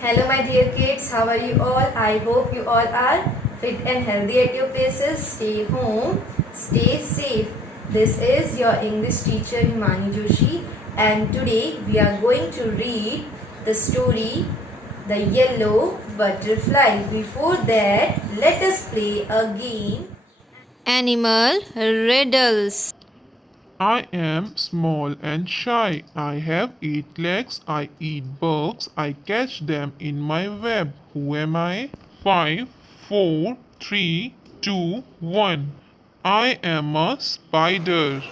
Hello my dear kids, how are you all? I hope you all are fit and healthy at your places. Stay home, stay safe. This is your English teacher Himani Joshi, and today we are going to read the story The Yellow Butterfly. Before that, let us play a game. Animal Riddles. I am small and shy. I have 8 legs. I eat bugs. I catch them in my web. Who am I? 5, 4, 3, 2, 1. I am a spider.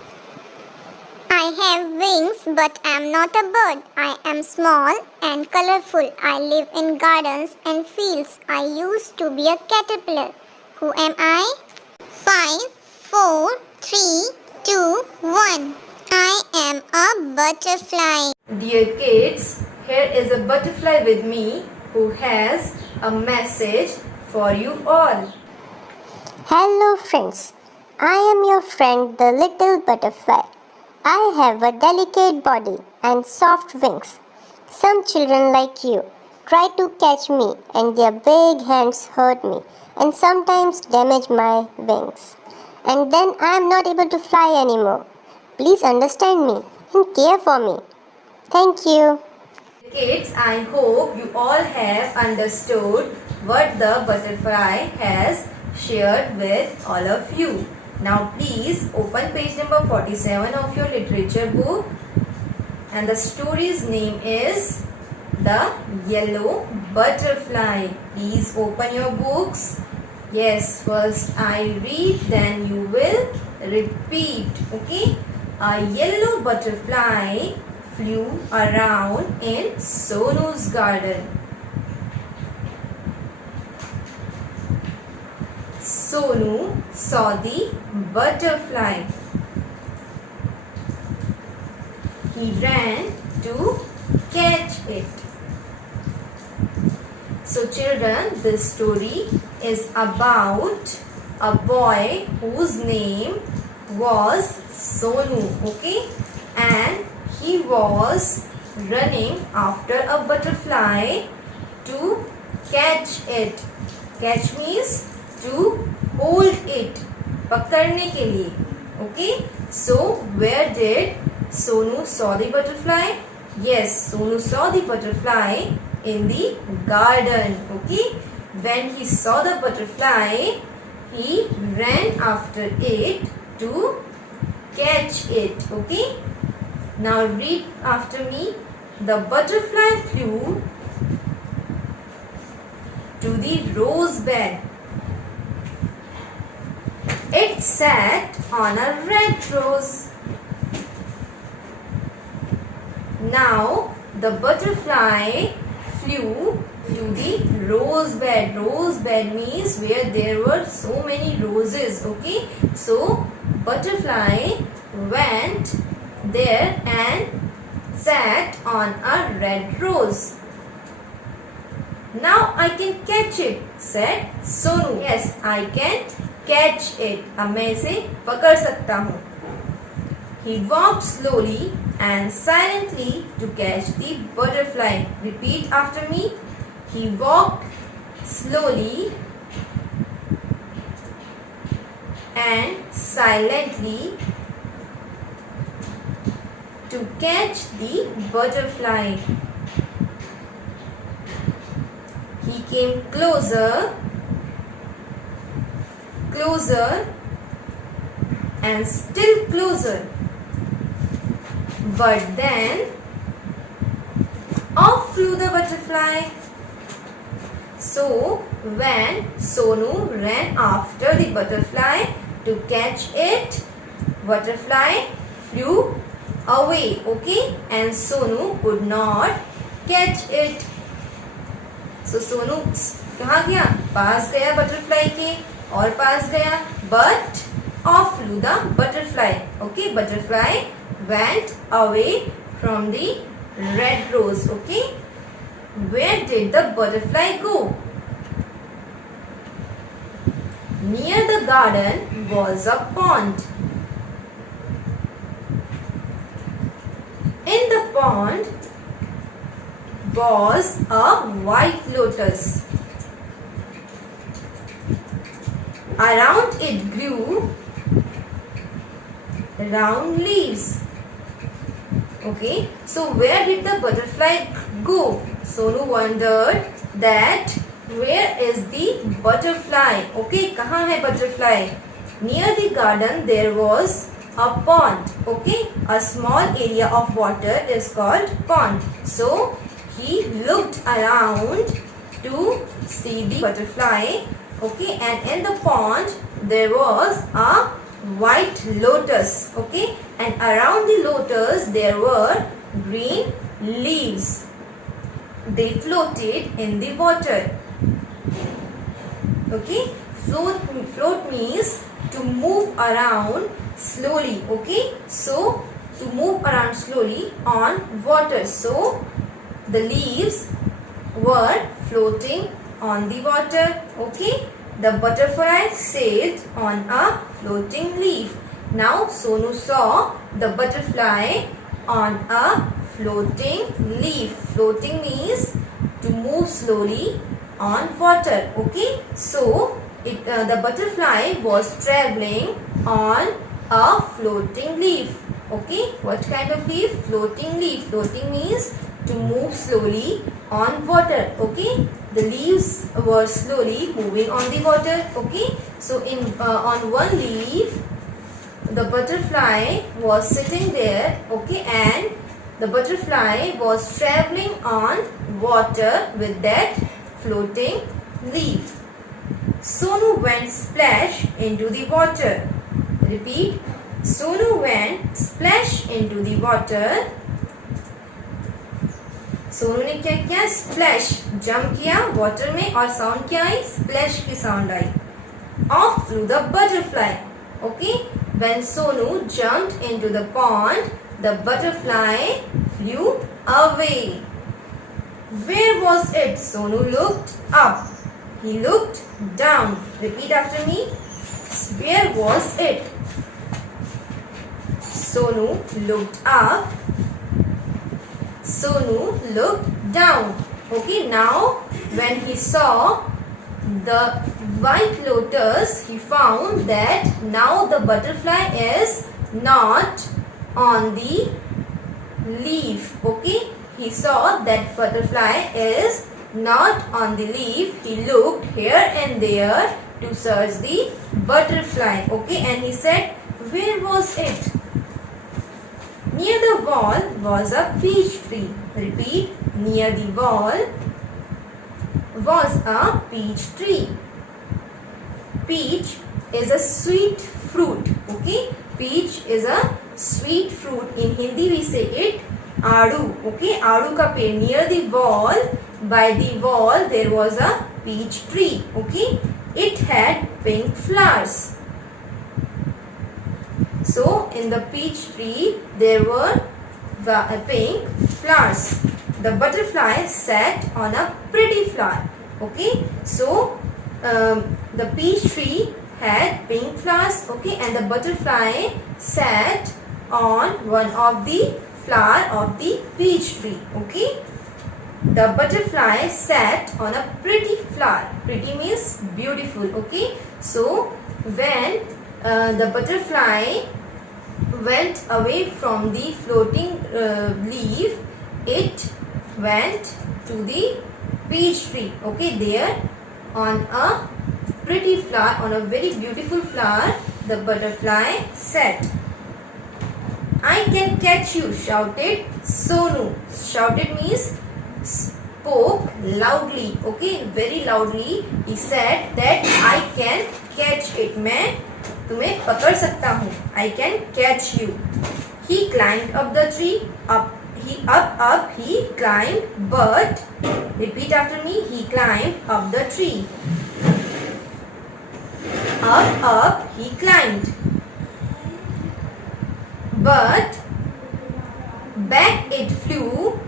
I have wings, but am not a bird. I am small and colorful. I live in gardens and fields. I used to be a caterpillar. Who am I? 5, 4, 3, 2, 1. I am a butterfly. Dear kids, here is a butterfly with me who has a message for you all. Hello, friends. I am your friend, the little butterfly. I have a delicate body and soft wings. Some children like you try to catch me, and their big hands hurt me and sometimes damage my wings. And then I am not able to fly anymore. Please understand me and care for me. Thank you. Kids, I hope you all have understood what the butterfly has shared with all of you. Now please open page number 47 of your literature book, and the story's name is The Yellow Butterfly. Please open your books. Yes, first I read, then you will repeat. Okay? A yellow butterfly flew around in Sonu's garden. Sonu saw the butterfly. He ran to catch it. So children, this story is about a boy whose name was Sonu, okay? And he was running after a butterfly to catch it. Catch means to hold it, पकड़ने के लिए. Okay? So where did Sonu saw the butterfly? Yes, Sonu saw the butterfly in the garden. Okay? When he saw the butterfly, he ran after it to catch it. Okay? Now read after me. The butterfly flew to the rose bed. It sat on a red rose. Now the butterfly flew to the rose bed. Rose bed means where there were so many roses. Okay, so butterfly went there and sat on a red rose. Now I can catch it, said Sonu. Yes, I can catch it. अब मैं इसे पकड़ सकता हूँ. He walked slowly and silently to catch the butterfly. Repeat after me. He walked slowly and silently to catch the butterfly. He came closer, closer, and still closer. But then off flew the butterfly. So when Sonu ran after the butterfly to catch it, butterfly flew away. Okay, and Sonu could not catch it. So Sonu कहाँ गया? पास गया butterfly के और पास गया, but off flew the butterfly. Okay, butterfly went away from the red rose. Okay, where did the butterfly go? Near the garden was a pond. In the pond was a white lotus. Around it grew round leaves. Okay, so where did the butterfly go? Sonu wondered that where is the butterfly? Okay, kahan hai butterfly? Near the garden there was a pond. Okay, a small area of water is called pond. So he looked around to see the butterfly. Okay, and in the pond there was a white lotus. Okay, and around the lotus there were green leaves. They floated in the water. Okay, float means to move around slowly. Okay, so to move around slowly on water. So the leaves were floating on the water. Okay, the butterfly sailed on a floating leaf. Now Sonu saw the butterfly on a floating leaf. Floating means to move slowly on water. Okay, so the butterfly was traveling on a floating leaf. Okay, what kind of leaf? Floating leaf. Floating means to move slowly on water. Okay, the leaves were slowly moving on the water. Okay, so on one leaf the butterfly was sitting there. Okay, and the butterfly was traveling on water with that floating leaf. Sonu went splash into the water. Repeat. Sonu went splash into the water. Sonu ने क्या किया? Splash, jump किया water में और sound क्या आई? Splash की sound I. Off flew the butterfly. Okay, when Sonu jumped into the pond, the butterfly flew away. Where was it? Sonu looked up. He looked down. Repeat after me. Where was it? Sonu looked up. Sonu looked down. Okay, now when he saw the white lotus, he found that now the butterfly is not on the leaf. Okay, he saw that butterfly is not on the leaf. He looked here and there to search the butterfly. Okay, and he said, where was it? Near the wall was a peach tree. Repeat. Near the wall was a peach tree. Peach is a sweet fruit. Okay, peach is a sweet fruit. In Hindi we say it aadu. Okay, aadu ka पेड़. Near the wall, by the wall there was a peach tree. Okay, it had pink flowers. So in the peach tree there were pink flowers. The butterfly sat on a pretty flower. Okay, so the peach tree had pink flowers. Okay, and the butterfly sat on one of the flower of the peach tree. Okay, the butterfly sat on a pretty flower. Pretty means beautiful. Okay, so when the butterfly went away from the floating leaf, it went to the peach tree. Okay, there on a pretty flower, on a very beautiful flower, the butterfly sat. I can catch you, shouted Sonu. Shouted means spoke loudly. Okay, very loudly he said that I can catch it. मैं तुम्हें पकड़ सकता हूँ. I can catch you. He climbed up the tree. Up he climbed, but repeat after me. He climbed up the tree. Up he climbed, but back it flew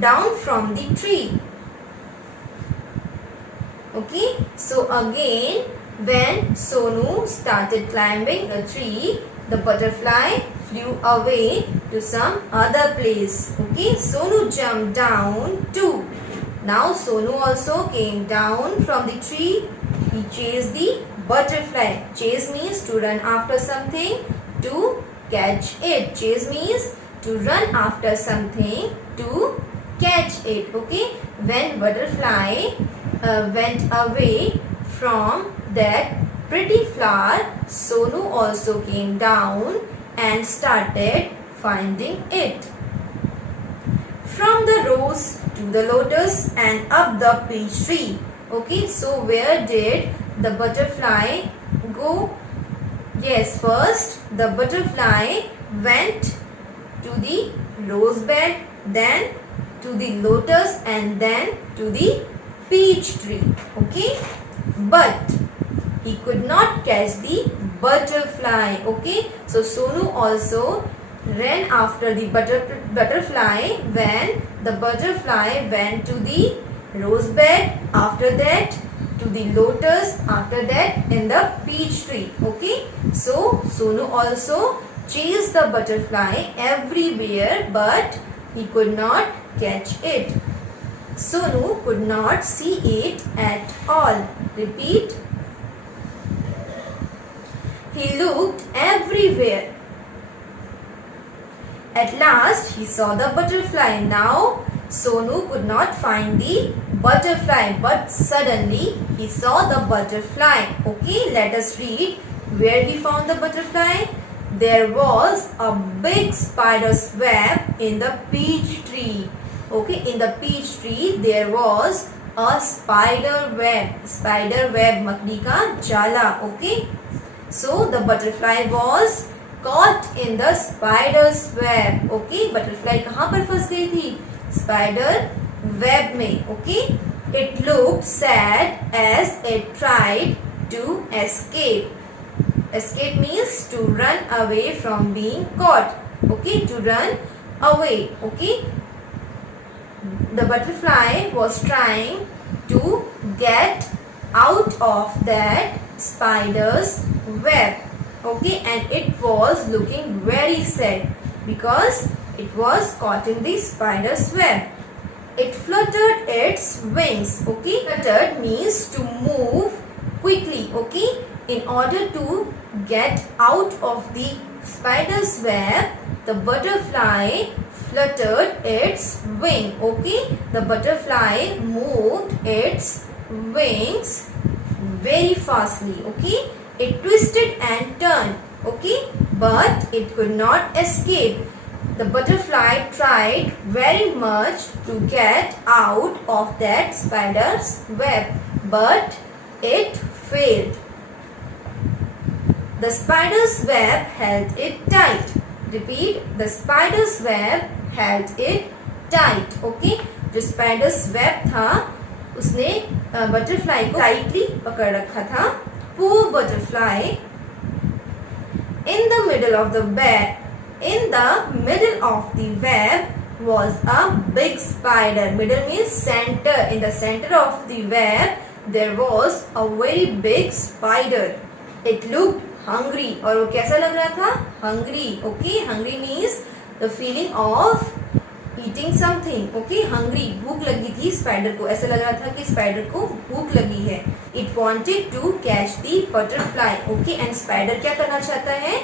down from the tree. Okay, so again when Sonu started climbing a tree, the butterfly flew away to some other place. Okay, Sonu jumped down too. Now Sonu also came down from the tree. He chased the butterfly. Chase means to run after something, to catch it. Chase means to run after something, to catch it. Okay, when butterfly went away from that pretty flower, Sonu also came down and started finding it. From the rose to the lotus and up the peach tree. Okay, so where did the butterfly go? Yes, first the butterfly went to the rose bed, then to the lotus and then to the peach tree. Okay, but he could not catch the butterfly. Okay, so Sonu also ran after the butterfly when the butterfly went to the rose bed, after that to the lotus, after that in the peach tree. Okay, so Sonu also chased the butterfly everywhere, but he could not catch it. Sonu could not see it at all. Repeat. He looked everywhere. At last he saw the butterfly. Now Sonu could not find the butterfly, but suddenly he saw the butterfly. Okay, let us read where he found the butterfly. There was a big spider's web in the peach tree. Okay, in the peach tree there was a spider web. Spider web, मकड़ी का जाला. Okay, so the butterfly was caught in the spider's web. Okay, butterfly कहाँ पर फंस गई थी? Spider web में. Okay, it looked sad as it tried to escape. Escape means to run away from being caught. Okay, to run away. Okay, the butterfly was trying to get out of that spider's web. Okay, and it was looking very sad because it was caught in the spider's web. It fluttered its wings. Okay, fluttered means to move quickly. Okay, in order to get out of the spider's web, the butterfly fluttered its wing. Okay, the butterfly moved its wings very fastly. Okay, it twisted and turned. Okay, but it could not escape. The butterfly tried very much to get out of that spider's web, but it failed. The spider's web held it tight. Repeat. The spider's web held it tight. Okay, जो spider's web था उसने butterfly को tightly पकड़ रखा था. Poor butterfly. In the middle of the web, in the middle of the web was a big spider. Middle means center. In the center of the web there was a very big spider. It looked hungry. और वो कैसा लग रहा था? Hungry. Okay, hungry means the feeling of eating something. Okay, hungry. भूख लगी थी spider को. ऐसा लग रहा था कि spider को भूख लगी है. It wanted to catch the butterfly. Okay, and spider क्या करना चाहता है?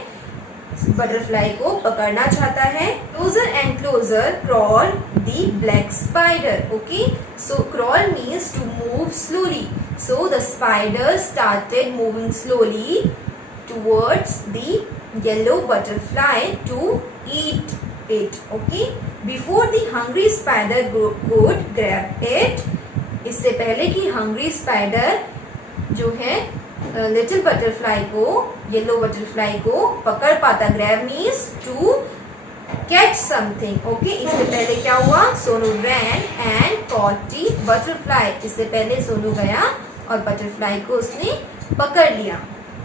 Butterfly को पकड़ना चाहता है. Closer and closer crawled the black spider. Okay, so crawl means to move slowly. So the spider started moving slowly towards the yellow butterfly to eat it. Okay, before the hungry spider could grab it, इससे पहले कि hungry spider जो है little butterfly को, yellow butterfly को पकड़ पाता. Grab means to catch something. Okay, इससे पहले क्या हुआ? Sonu ran and caught the butterfly. इससे पहले सोनू गया और butterfly को उसने पकड़ लिया.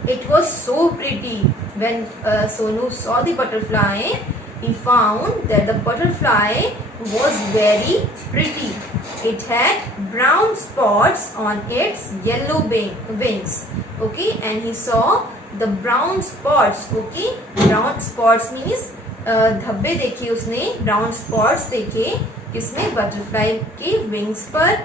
It was so pretty. When Sonu saw the butterfly, he found that the butterfly was very pretty. It had brown spots on its yellow wings. Okay, and he saw the brown spots. Okay, brown spots means धब्बे देखे उसने, brown spots देखे किसमें, butterfly के wings पर.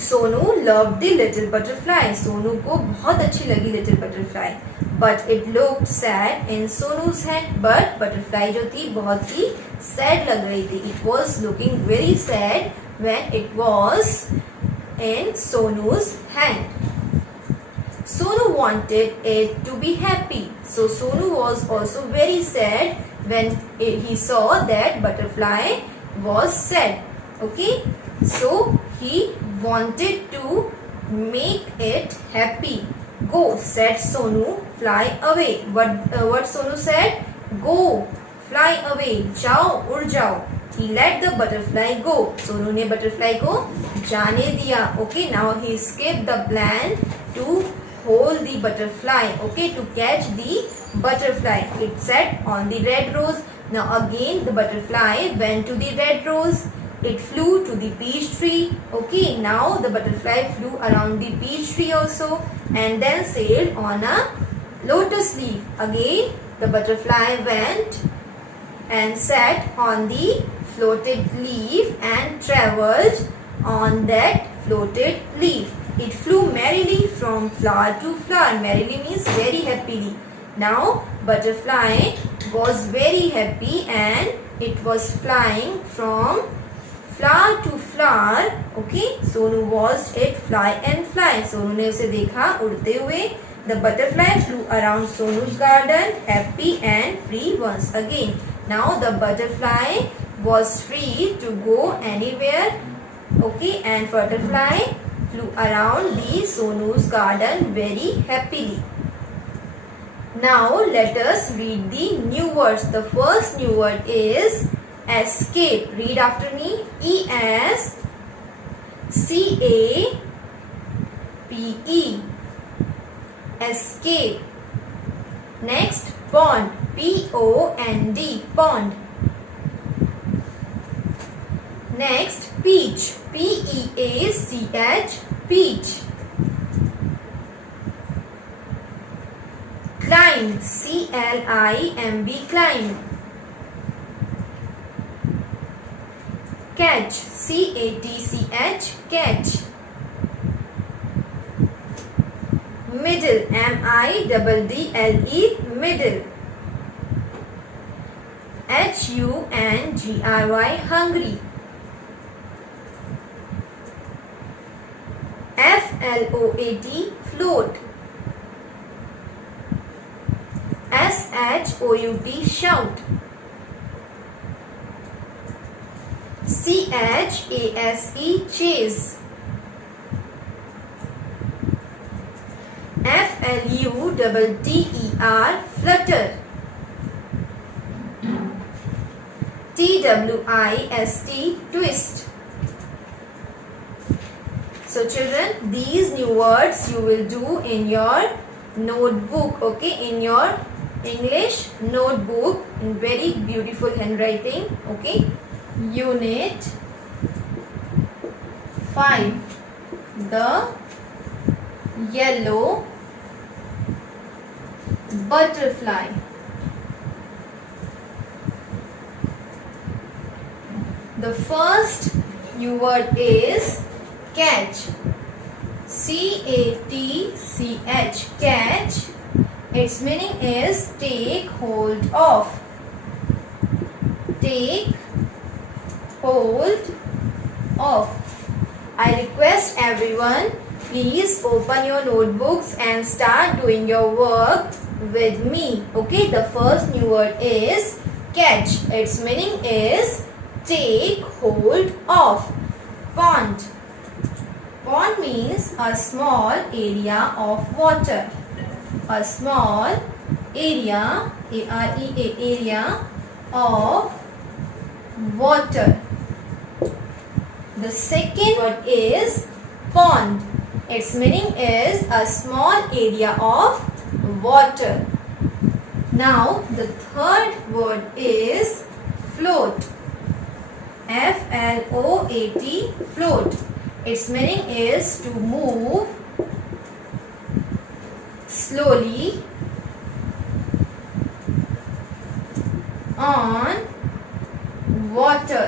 Sonu loved the little butterfly. Sonu को बहुत अच्छी लगी little butterfly. But it looked sad in Sonu's hand. But butterfly जो थी बहुत ही sad लग रही थी. It was looking very sad when it was in Sonu's hand. Sonu wanted it to be happy. So Sonu was also very sad when he saw that butterfly was sad. Okay, so he wanted to make it happy. Go, said Sonu, fly away. What Sonu said? Go, fly away. जाओ, उड़ जाओ. He let the butterfly go. Sonu ने butterfly को जाने दिया. Okay, now he skipped the plan to hold the butterfly. Okay, to catch the butterfly. It sat on the red rose. Now again the butterfly went to the red rose. It flew to the peach tree. Okay, now the butterfly flew around the peach tree also, and then sailed on a lotus leaf. Again the butterfly went and sat on the floated leaf and travelled on that floated leaf. It flew merrily from flower to flower. Merrily means very happily. Now butterfly was very happy and it was flying from flower to flower. Okay, Sonu watched it fly and fly. Sonu ने उसे देखा उड़ते हुए. The butterfly flew around Sonu's garden, happy and free once again. Now the butterfly was free to go anywhere. Okay, and butterfly flew around the Sonu's garden very happily. Now let us read the new words. The first new word is escape. Read after me. E-S-C-A-P-E. Escape. Next, pond. P-O-N-D. Pond. Next, peach. P-E-A-C-H. Peach. Climb. C-L-I-M-B. Climb. Catch. C-A-T-C-H. Catch. Middle. M-I-D-D-L-E. Middle. H-U-N-G-R-Y. Hungry. F-L-O-A-T. Float. S-H-O-U-T. Shout. C-H-A-S-E. Chase. F-L-U-T-T-E-R. Flutter. T-W-I-S-T. Twist. So children, these new words you will do in your notebook. Okay, in your English notebook in very beautiful handwriting. Okay, Unit 5. The yellow butterfly. The first new word is catch. C-A-T-C-H. Catch. Its meaning is take hold of. Take hold of. I request everyone, please open your notebooks and start doing your work with me. Okay, the first new word is catch. Its meaning is take hold of. Pond. Pond means a small area of water. A small area, A-R-E-A, area of water. The second word is pond. Its meaning is a small area of water. Now the third word is float. F-L-O-A-T, float. Its meaning is to move slowly on water.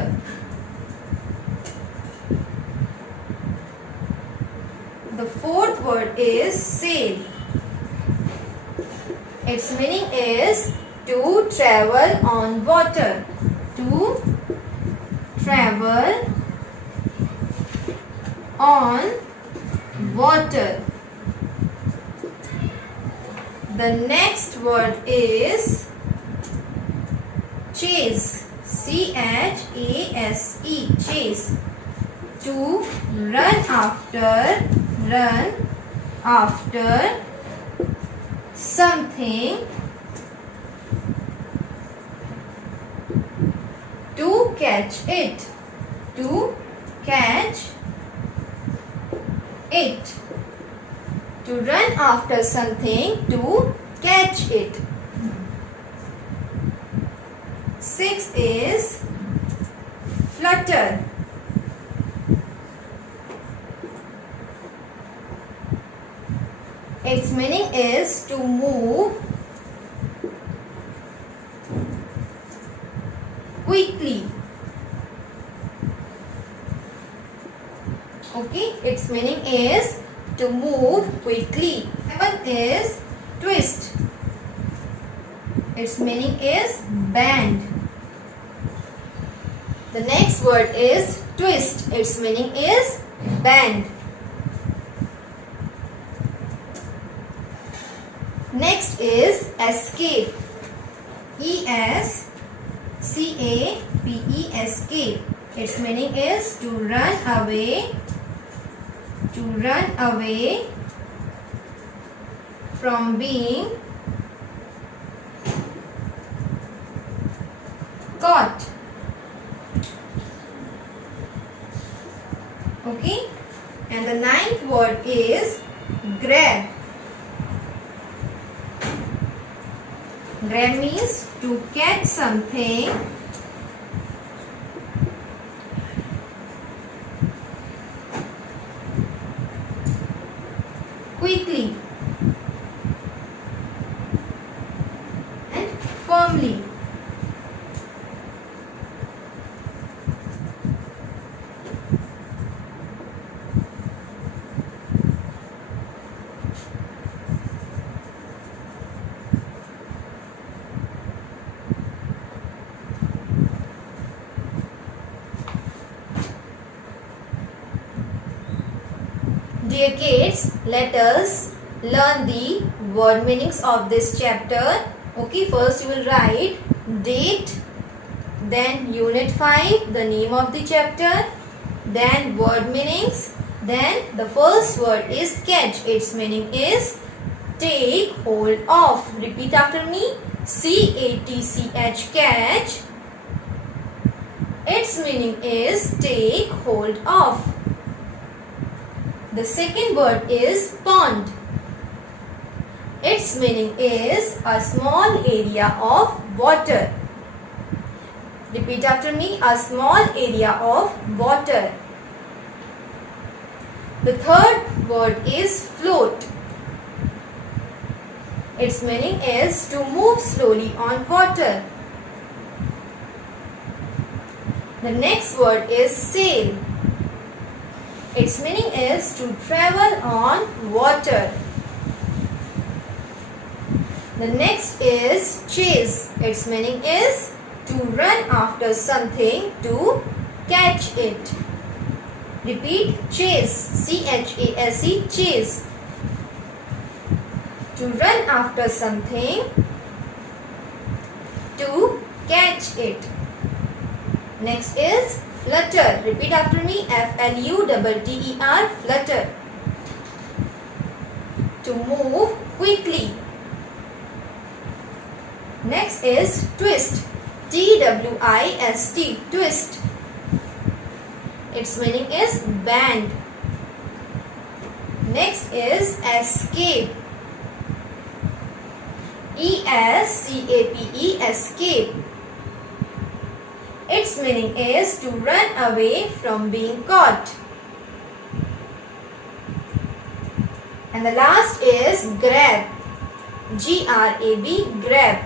The fourth word is sail. Its meaning is to travel on water. To travel on water. The next word is chase. C-H-A-S-E. Chase. To run after something. To catch it. To catch it. To run after something. To catch it. 6 is flutter. Its meaning is to move quickly. Okay, its meaning is to move quickly. 7 is twist. Its meaning is bend. The next word is twist. Its meaning is bend. Next is escape. E-S-C-A-P-E. Escape. Its meaning is to run away. To run away from being caught. Okay, and the ninth word is grab. Grab means to catch something quickly and firmly. Dear kids, let us learn the word meanings of this chapter. Okay, first you will write date, then unit 5, the name of the chapter, then word meanings, then the first word is catch. Its meaning is take hold of. Repeat after me. C-A-T-C-H, catch. Its meaning is take hold of. The second word is pond. Its meaning is a small area of water. Repeat after me. A small area of water. The third word is float. Its meaning is to move slowly on water. The next word is sail. Its meaning is to travel on water. The next is chase. Its meaning is to run after something, to catch it. Repeat, chase. C-H-A-S-E, chase. To run after something, to catch it. Next is flutter. Repeat after me. F-L-U-T-T-E-R, flutter. To move quickly. Next is twist. T-W-I-S-T, twist. Its meaning is bend. Next is escape. E-S-C-A-P-E, escape. Its meaning is to run away from being caught. And the last is grab. G-R-A-B, grab.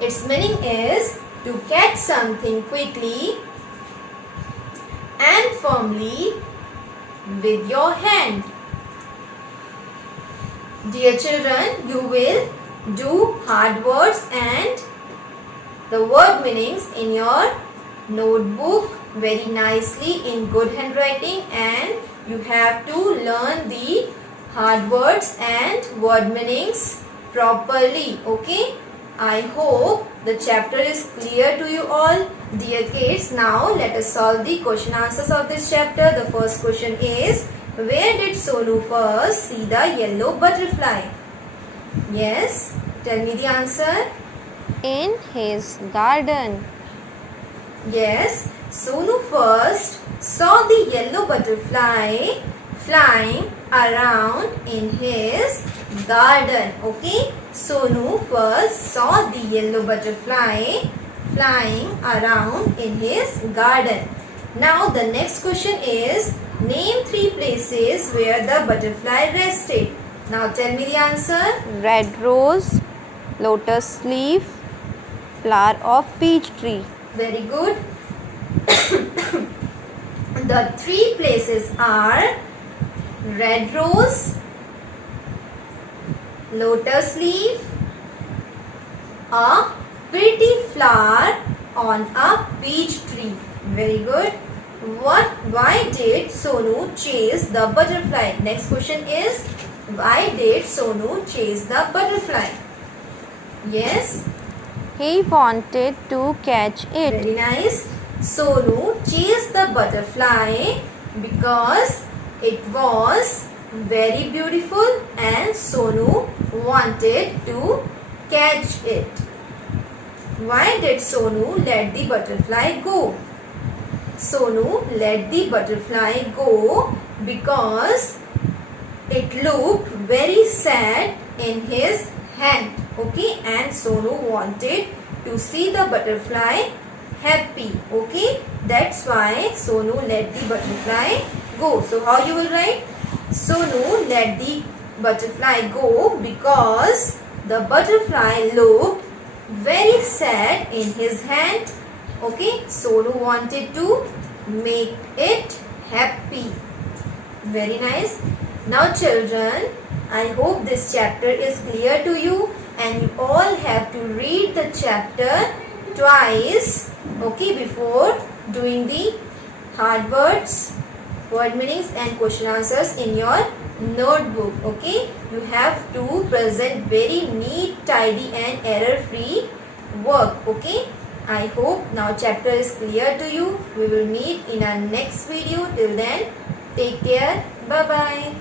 Its meaning is to catch something quickly and firmly with your hand. Dear children, you will do hard words and the word meanings in your notebook very nicely in good handwriting, and you have to learn the hard words and word meanings properly. Okay, I hope the chapter is clear to you all. Dear kids, now let us solve the question answers of this chapter. The first question is, where did Sonu first see the yellow butterfly? Yes, tell me the answer. In his garden. Yes, Sonu first saw the yellow butterfly flying around in his garden. Okay, Sonu first saw the yellow butterfly flying around in his garden. Now the next question is, name 3 places where the butterfly rested. Now tell me the answer. Red rose, lotus leaf, flower of peach tree. Very good. The 3 places are red rose, lotus leaf, a pretty flower on a peach tree. Very good. Why did Sonu chase the butterfly? Next question is, why did Sonu chase the butterfly? Yes. He wanted to catch it. Very nice. Sonu chased the butterfly because it was very beautiful and Sonu wanted to catch it. Why did Sonu let the butterfly go? Sonu let the butterfly go because it looked very sad in his hand. Okay, and Sonu wanted to see the butterfly happy. Okay, that's why Sonu let the butterfly go. So how you will write? Sonu let the butterfly go because the butterfly looked very sad in his hand. Okay, Sonu wanted to make it happy. Very nice. Now children, I hope this chapter is clear to you, and you all have to read the chapter twice, okay, before doing the hard words, word meanings and question answers in your notebook. Okay, you have to present very neat, tidy and error free work. Okay, I hope now chapter is clear to you. We will meet in our next video. Till then, take care. Bye bye.